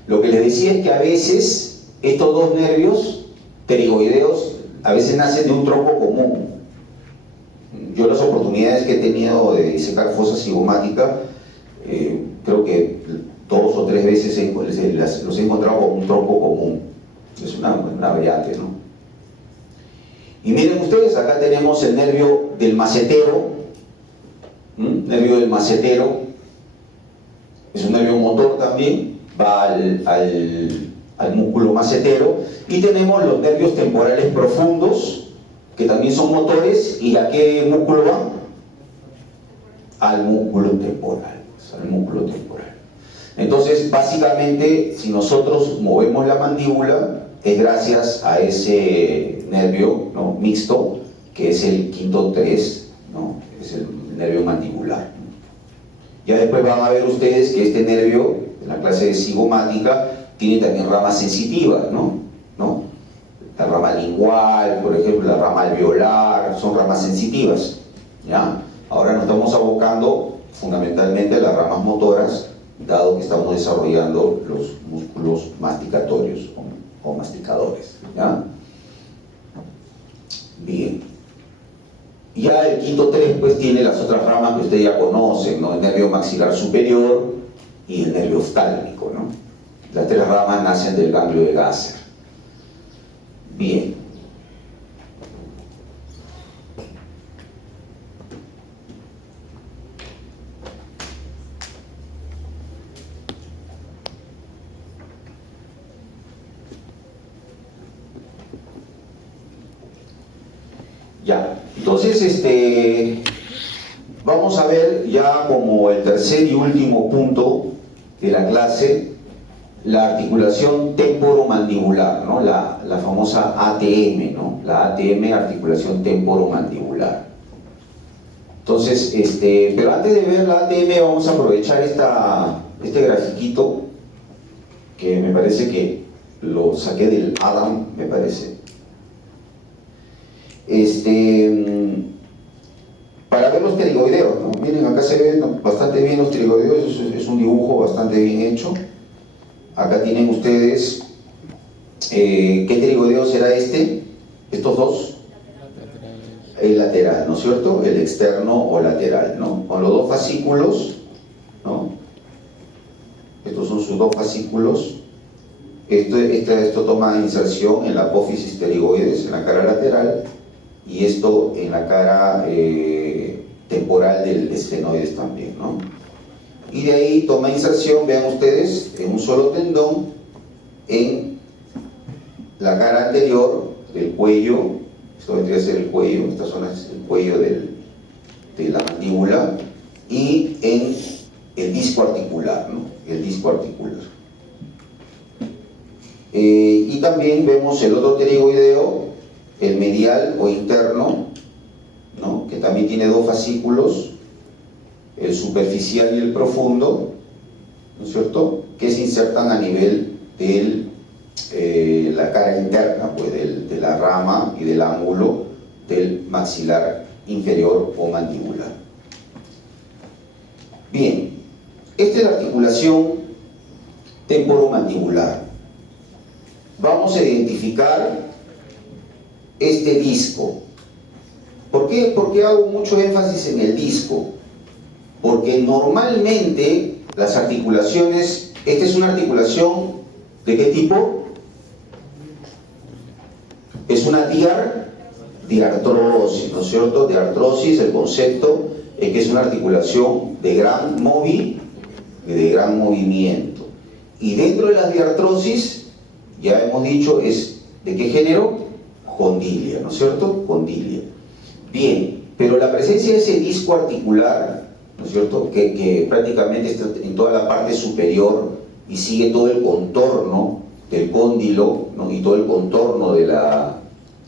Lo que les decía es que a veces estos dos nervios pterigoideos a veces nacen de un tronco común. Yo las oportunidades que he tenido de disecar fosa cigomática, creo que 2 o 3 veces los he encontrado con un tronco común. Es una variante, ¿no? Y miren ustedes, acá tenemos el nervio del macetero. Nervio del macetero es un nervio motor también, va al músculo macetero. Y tenemos los nervios temporales profundos, que también son motores. ¿Y a qué músculo van? Al músculo temporal. Entonces, básicamente, si nosotros movemos la mandíbula, es gracias a ese nervio, ¿no?, mixto, que es el quinto 3, ¿no? Es el nervio mandibular. Ya después van a ver ustedes que este nervio, en la clase de cigomática, tiene también ramas sensitivas, ¿no? La rama lingual, por ejemplo, la rama alveolar, son ramas sensitivas, ¿ya? Ahora nos estamos abocando fundamentalmente a las ramas motoras, dado que estamos desarrollando los músculos masticatorios o masticadores, ¿ya? Bien. Ya el quinto 3 pues tiene las otras ramas que ustedes ya conocen, ¿no? El nervio maxilar superior y el nervio oftálmico, ¿no? Las 3 ramas nacen del ganglio de Gasser. Bien. Entonces, vamos a ver ya como el tercer y último punto de la clase, la articulación temporomandibular, ¿no? La famosa ATM, ¿no? La ATM, articulación temporomandibular. Entonces, pero antes de ver la ATM vamos a aprovechar este grafiquito que me parece que lo saqué del Adam, me parece. Para ver los pterigoideos, ¿no? Miren, acá se ven bastante bien los pterigoideos, es un dibujo bastante bien hecho. Acá tienen ustedes, ¿qué pterigoideo será este? Estos dos. El lateral, ¿no es cierto? El externo o lateral, ¿no? Con los dos fascículos, ¿no? Estos son sus dos fascículos. Esto toma inserción en la apófisis pterigoides, en la cara lateral, y esto en la cara temporal del esfenoides también, ¿no? Y de ahí toma inserción, vean ustedes, en un solo tendón, en la cara anterior del cuello. Esto vendría a ser el cuello, esta zona es el cuello de la mandíbula, y en el disco articular, ¿no? El disco articular. Y también vemos el otro pterigoideo, el medial o interno, ¿no? Que también tiene dos fascículos, el superficial y el profundo, ¿no es cierto?, que se insertan a nivel de la cara interna, pues, de la rama y del ángulo del maxilar inferior o mandibular. Bien, esta es la articulación temporomandibular. Vamos a identificar este disco. ¿Por qué hago mucho énfasis en el disco? Porque normalmente las articulaciones, esta es una articulación ¿de qué tipo? Es una diartrosis, ¿no es cierto? Diartrosis, el concepto es que es una articulación de gran movimiento. Y dentro de las diartrosis, ya hemos dicho, es ¿de qué género? Condilia, ¿no es cierto? Condilia. Bien, pero la presencia de ese disco articular, ¿no es cierto?, que prácticamente está en toda la parte superior y sigue todo el contorno del cóndilo, ¿no?, y todo el contorno de la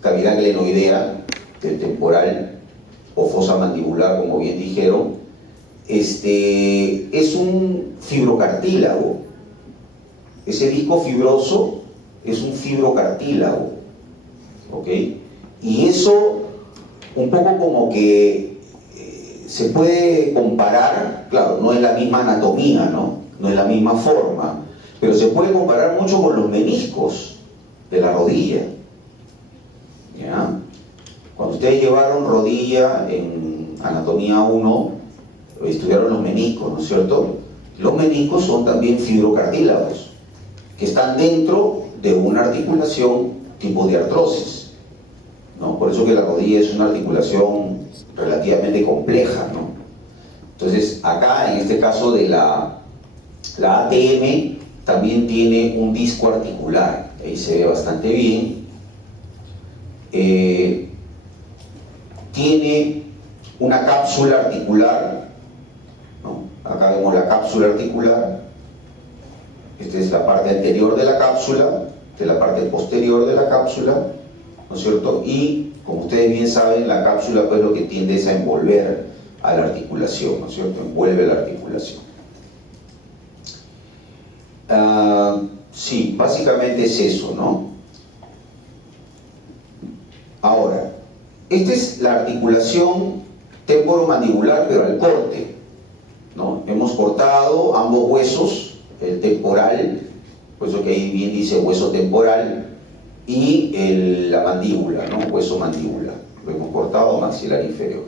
cavidad glenoidea, del temporal o fosa mandibular, como bien dijeron, es un fibrocartílago. Ese disco fibroso es un fibrocartílago, ¿ok? Y eso un poco como que se puede comparar, claro, no es la misma anatomía, ¿no? No es la misma forma, pero se puede comparar mucho con los meniscos de la rodilla, ¿ya? Cuando ustedes llevaron rodilla en anatomía 1, estudiaron los meniscos, ¿no es cierto? Los meniscos son también fibrocartílagos, que están dentro de una articulación tipo diartrosis, ¿no? Por eso que la rodilla es una articulación relativamente compleja, ¿no? Entonces, acá, en este caso de la ATM, también tiene un disco articular, ahí se ve bastante bien. Tiene una cápsula articular, ¿no? Acá vemos la cápsula articular. Esta es la parte anterior de la cápsula, esta es la parte posterior de la cápsula, ¿no es cierto? Y, como ustedes bien saben, la cápsula pues lo que tiende es a envolver a la articulación, ¿no es cierto? Envuelve la articulación. Sí, básicamente es eso, ¿no? Ahora, esta es la articulación temporomandibular, pero al corte, ¿no? Hemos cortado ambos huesos, el temporal, por eso que ahí bien dice hueso temporal, y la mandíbula, ¿no? Hueso mandíbula. Lo hemos cortado, maxilar inferior.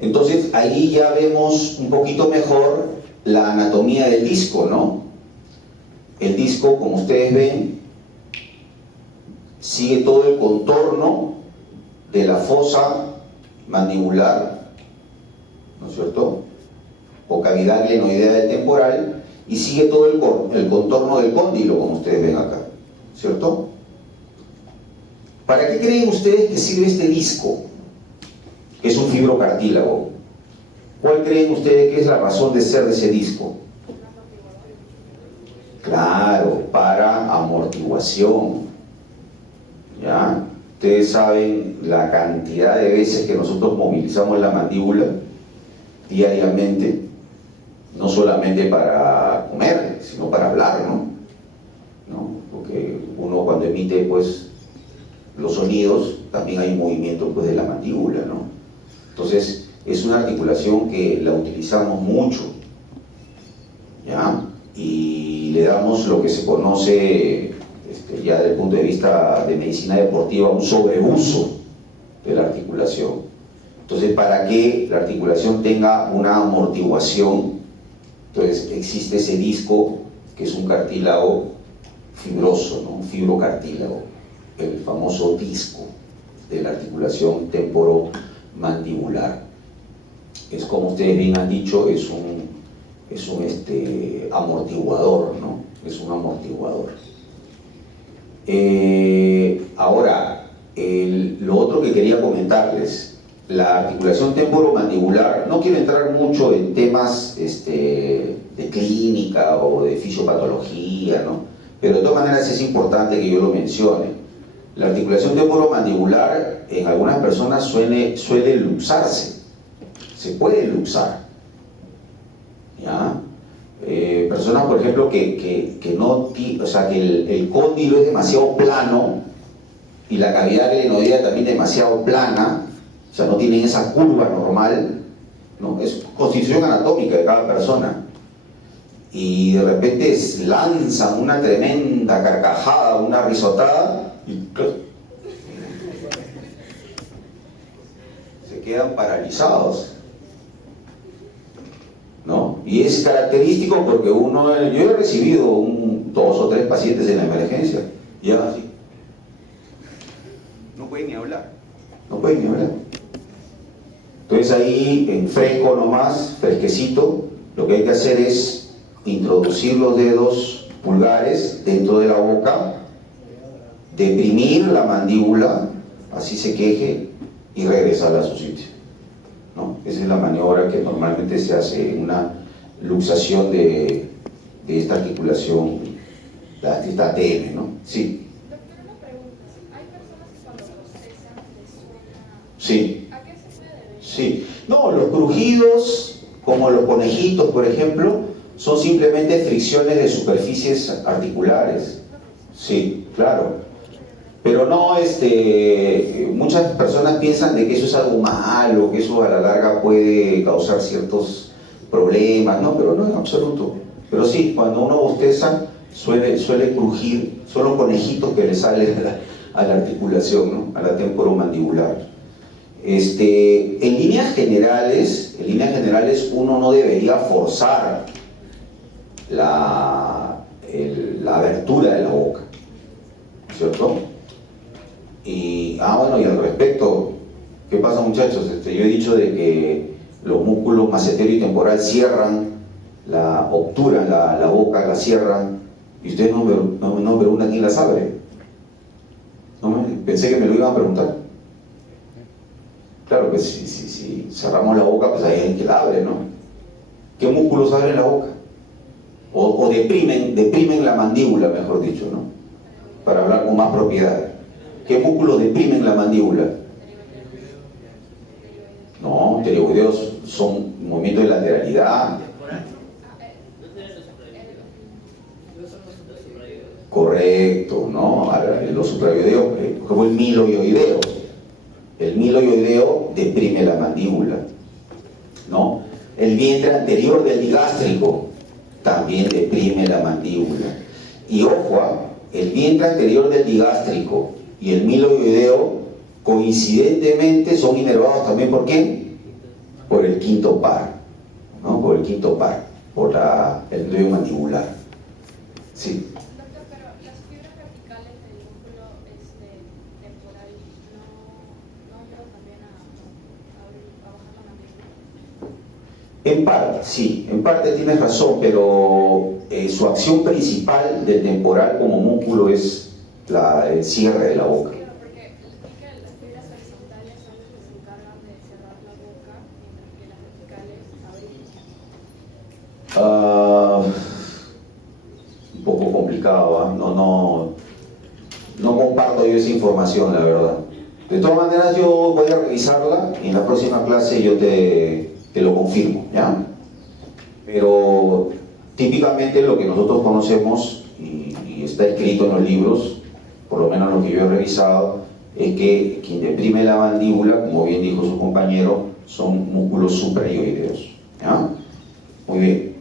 Entonces, ahí ya vemos un poquito mejor la anatomía del disco, ¿no? El disco, como ustedes ven, sigue todo el contorno de la fosa mandibular, ¿no es cierto?, o cavidad glenoidea del temporal, y sigue todo el contorno del cóndilo, como ustedes ven acá, ¿cierto? ¿Para qué creen ustedes que sirve este disco? es un fibrocartílago. ¿Cuál creen ustedes que es la razón de ser de ese disco? Claro, para amortiguación. ¿Ya? Ustedes saben la cantidad de veces que nosotros movilizamos la mandíbula diariamente, no solamente para comer, sino para hablar, ¿no? Porque uno cuando emite pues los sonidos, también hay movimiento pues de la mandíbula, ¿no? Entonces, es una articulación que la utilizamos mucho, ¿ya? Y le damos lo que se conoce ya desde el punto de vista de medicina deportiva, un sobreuso de la articulación. Entonces, para que la articulación tenga una amortiguación, entonces existe ese disco que es un cartílago fibroso, ¿no? Un fibrocartílago, el famoso disco de la articulación temporomandibular. Es, como ustedes bien han dicho, es un amortiguador, ¿no? Es un amortiguador. Ahora, lo otro que quería comentarles, la articulación temporomandibular, no quiero entrar mucho en temas de clínica o de fisiopatología, ¿no? Pero de todas maneras es importante que yo lo mencione. La articulación temporomandibular en algunas personas suele luxarse, se puede luxar, ¿ya? Personas, por ejemplo, que no, o sea, que el cóndilo es demasiado plano y la cavidad glenoidea también demasiado plana, o sea, no tienen esa curva normal, ¿no? Es constitución anatómica de cada persona. Y de repente lanzan una tremenda carcajada, una risotada, y se quedan paralizados, ¿no? Y es característico porque yo he recibido 2 o 3 pacientes en la emergencia, y así, no pueden ni hablar, no pueden ni hablar. Entonces ahí, en fresco nomás, fresquecito, lo que hay que hacer es introducir los dedos pulgares dentro de la boca, deprimir la mandíbula, así se queje, y regresar a su sitio, ¿no? Esa es la maniobra que normalmente se hace en una luxación de esta articulación, de esta ATM, ¿no? Sí. Doctor, una pregunta. Hay personas que cuando bostezan les suena... Sí. ¿A qué se puede deber? Sí. No, los crujidos, como los conejitos, por ejemplo, son simplemente fricciones de superficies articulares. Sí, claro. Pero no, muchas personas piensan de que eso es algo malo, que eso a la larga puede causar ciertos problemas, no, pero no en absoluto. Pero sí, cuando uno bosteza suele crujir, son los conejitos que le salen a la articulación, ¿no? A la temporomandibular. En líneas generales uno no debería forzar la abertura de la boca, ¿cierto? Y al respecto, ¿qué pasa, muchachos? Yo he dicho de que los músculos macetero y temporal obturan la boca, la cierran, y ustedes no me preguntan quién las abre. Pensé que me lo iban a preguntar. Claro que si cerramos la boca, pues hay alguien que la abre, ¿no? ¿Qué músculos abren la boca? O deprimen la mandíbula, mejor dicho, ¿no? Para hablar con más propiedad. ¿Qué músculos deprimen la mandíbula? No, pterioideos son movimientos de lateralidad. Correcto, ¿no? Los suprayoideos, como el miloioideo. El miloioideo deprime la mandíbula, ¿no? El vientre anterior del digástrico también deprime la mandíbula. Y ojo, el vientre anterior del digástrico y el miloioideo coincidentemente son inervados también ¿por quién? Por el quinto par, ¿no? Por el quinto par, por el nervio mandibular. Sí. Doctor, pero las fibras verticales del músculo temporal no ayudan también a bajar la mandíbula. En parte, sí, en parte tienes razón, pero su acción principal del temporal como músculo es el cierre de la boca. Claro, porque las fibras horizontales son las que se encargan de cerrar complicado, ¿ah? No comparto yo esa información, la verdad. De todas maneras, yo voy a revisarla y en la próxima clase yo te lo confirmo, ¿ya? Pero típicamente lo que nosotros conocemos y está escrito en los libros, por lo menos lo que yo he revisado, es que quien deprime la mandíbula, como bien dijo su compañero, son músculos suprayoideos, ¿ya? Muy bien.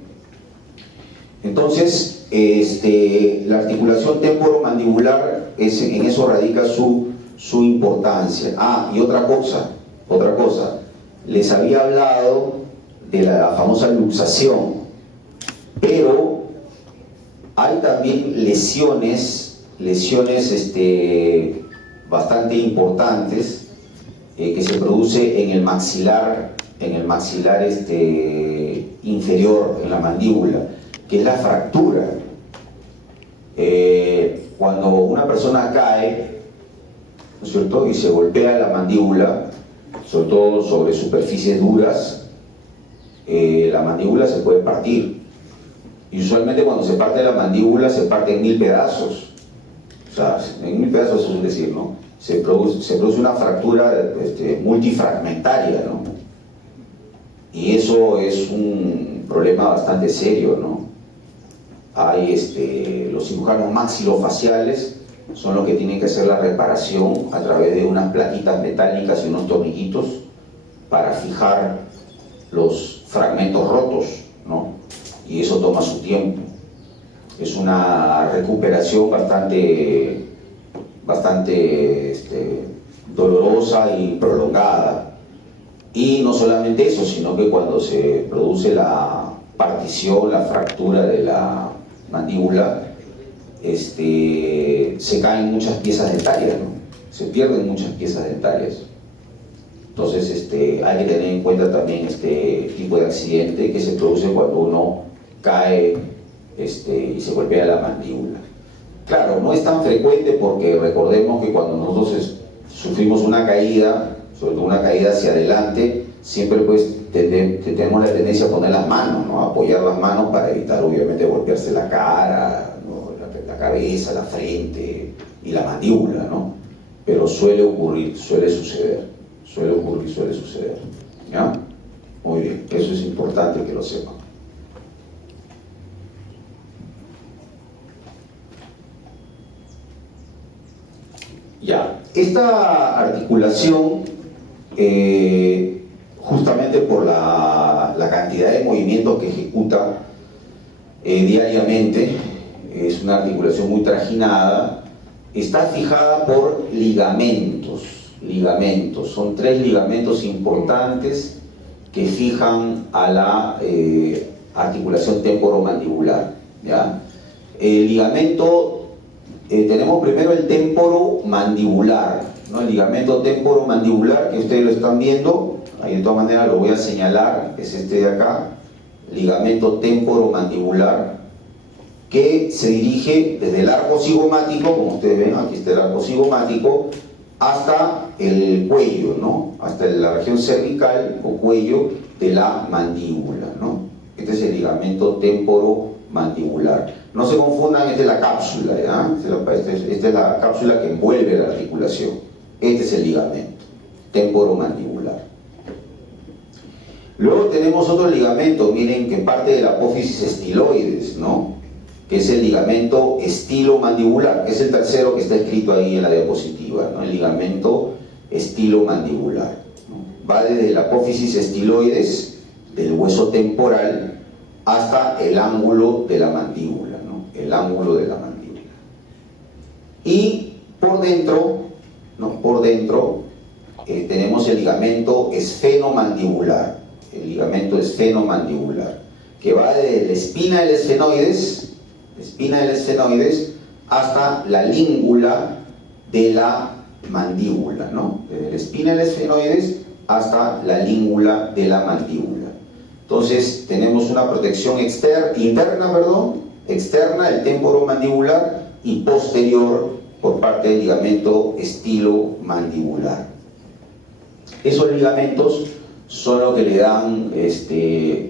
Entonces, la articulación temporomandibular, en eso radica su importancia. Ah, y otra cosa, les había hablado de la famosa luxación, pero hay también lesiones bastante importantes que se produce en el maxilar inferior, en la mandíbula, que es la fractura. Cuando una persona cae, ¿no es cierto?, y se golpea la mandíbula, sobre todo sobre superficies duras, la mandíbula se puede partir. Y usualmente cuando se parte la mandíbula se parte en 1000 pedazos. O sea, en 1000 pedazos es decir, ¿no? Se produce una fractura multifragmentaria, ¿no? Y eso es un problema bastante serio, ¿no? Hay los cirujanos maxilofaciales son los que tienen que hacer la reparación a través de unas plaquitas metálicas y unos tornillitos para fijar los fragmentos rotos, ¿no? Y eso toma su tiempo. Es una recuperación bastante dolorosa y prolongada. Y no solamente eso, sino que cuando se produce la partición, la fractura de la mandíbula, se caen muchas piezas dentarias, ¿no? Se pierden muchas piezas dentarias. Entonces hay que tener en cuenta también este tipo de accidente que se produce cuando uno cae y se golpea la mandíbula. Claro, no es tan frecuente porque recordemos que cuando nosotros sufrimos una caída, sobre todo una caída hacia adelante, siempre pues tenemos la tendencia a poner las manos, ¿no? A apoyar las manos para evitar obviamente golpearse la cara, ¿no? la cabeza, la frente y la mandíbula, ¿no? Pero suele ocurrir, suele suceder, ¿ya? Muy bien, eso es importante que lo sepan. Ya, esta articulación, justamente por la cantidad de movimientos que ejecuta diariamente, es una articulación muy trajinada, está fijada por ligamentos. Son 3 ligamentos importantes que fijan a la articulación temporomandibular, ¿ya? El ligamento, tenemos primero el temporomandibular, ¿no? El ligamento temporomandibular, que ustedes lo están viendo, ahí de todas maneras lo voy a señalar, es este de acá, ligamento temporomandibular, que se dirige desde el arco cigomático, como ustedes ven, aquí está el arco cigomático, hasta el cuello, ¿no? Hasta la región cervical o cuello de la mandíbula, ¿no? Este es el ligamento temporomandibular. No se confundan, esta es la cápsula, ¿ya? Esta es la cápsula que envuelve la articulación. Este es el ligamento temporomandibular. Luego tenemos otro ligamento, miren, que parte de la apófisis estiloides, ¿no? Que es el ligamento estilomandibular, que es el tercero que está escrito ahí en la diapositiva, ¿no? El ligamento estilomandibular, ¿no? Va desde la apófisis estiloides del hueso temporal hasta el ángulo de la mandíbula, ¿no? El ángulo de la mandíbula. Y por dentro, ¿no? Tenemos el ligamento esfenomandibular, que va desde la espina del esfenoides hasta la língula de la mandíbula, ¿no? Desde la espina del esfenoides hasta la língula de la mandíbula. Entonces tenemos una protección externa, el temporomandibular, y posterior por parte del ligamento estilomandibular. Esos ligamentos son los que le dan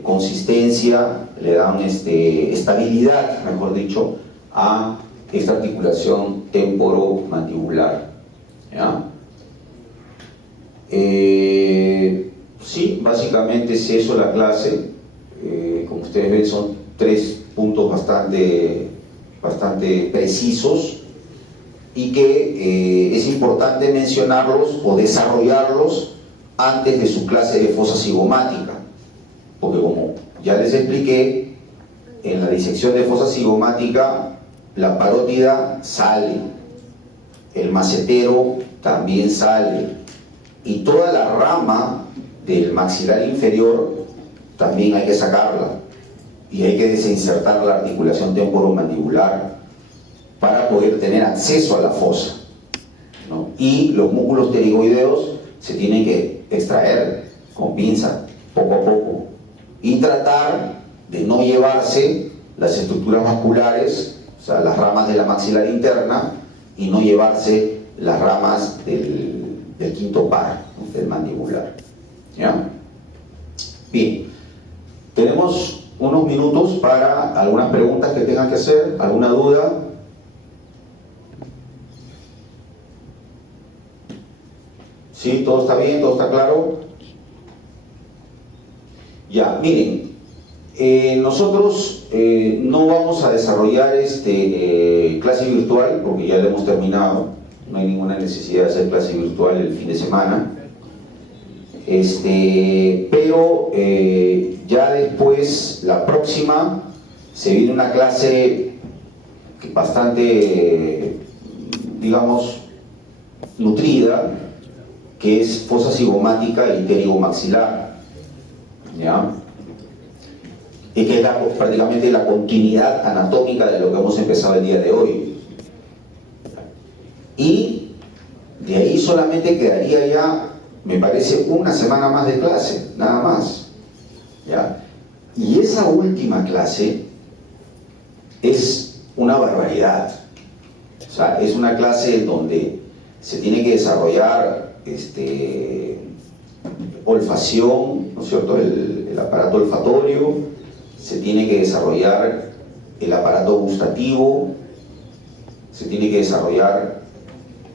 consistencia, le dan estabilidad, mejor dicho, a esta articulación temporomandibular. ¿Ya? Sí, básicamente es eso la clase. Como ustedes ven, son 3 puntos bastante precisos y que es importante mencionarlos o desarrollarlos antes de su clase de fosa cigomática, porque como ya les expliqué, en la disección de fosa cigomática la parótida sale, el macetero también sale, y toda la rama del maxilar inferior también hay que sacarla, y hay que desinsertar la articulación temporomandibular para poder tener acceso a la fosa, ¿no? Y los músculos pterigoideos se tienen que extraer con pinza, poco a poco, y tratar de no llevarse las estructuras vasculares, o sea, las ramas de la maxilar interna, y no llevarse las ramas del quinto par, ¿no? Del mandibular. ¿Ya? Bien, tenemos unos minutos para algunas preguntas que tengan que hacer, alguna duda. ¿Sí? ¿Todo está bien? ¿Todo está claro? Ya, miren, nosotros no vamos a desarrollar clase virtual porque ya la hemos terminado, no hay ninguna necesidad de hacer clase virtual el fin de semana, pero ya después, la próxima, se viene una clase bastante, digamos, nutrida, que es fosa cigomática y pterigomaxilar, ¿ya? Y que es prácticamente la continuidad anatómica de lo que hemos empezado el día de hoy. Y de ahí solamente quedaría ya, me parece, una semana más de clase, nada más, ¿ya? Y esa última clase es una barbaridad. O sea, es una clase donde se tiene que desarrollar olfacción, ¿no es cierto?, el aparato olfatorio, se tiene que desarrollar el aparato gustativo, se tiene que desarrollar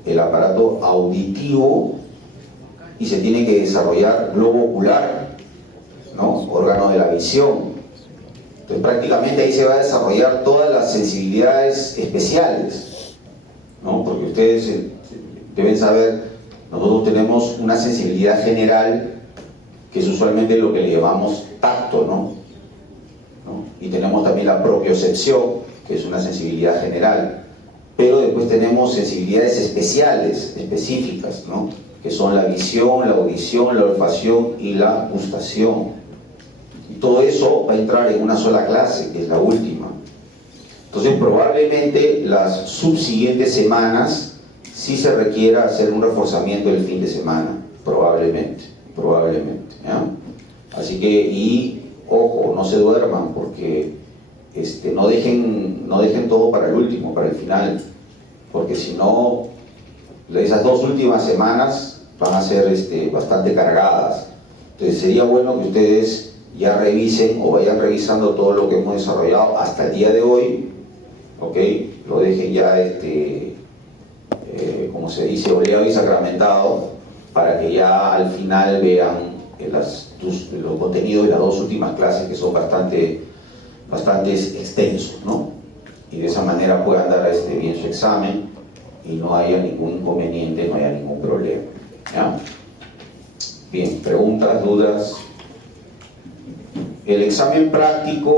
el aparato auditivo y se tiene que desarrollar globo ocular, ¿no?, órgano de la visión. Entonces prácticamente ahí se va a desarrollar todas las sensibilidades especiales, ¿no?, porque ustedes deben saber, nosotros tenemos una sensibilidad general que es usualmente lo que le llamamos tacto, ¿no? Y tenemos también la propiocepción, que es una sensibilidad general, pero después tenemos sensibilidades especiales, específicas, ¿no?, que son la visión, la audición, la olfacción y la gustación. Y todo eso va a entrar en una sola clase, que es la última. Entonces probablemente las subsiguientes semanas sí se requiera hacer un reforzamiento del fin de semana, probablemente, ¿ya? Así que, y ojo, no se duerman, porque no dejen todo para el último, para el final, porque si no, esas 2 últimas semanas van a ser bastante cargadas. Entonces sería bueno que ustedes ya revisen o vayan revisando todo lo que hemos desarrollado hasta el día de hoy, ¿ok? Lo dejen ya, como se dice, oleado y sacramentado, para que ya al final vean los contenidos de las 2 últimas clases, que son bastante extensos, ¿no? Y de esa manera puedan dar bien su examen y no haya ningún inconveniente, no haya ningún problema, ¿ya? Bien, preguntas, dudas. El examen práctico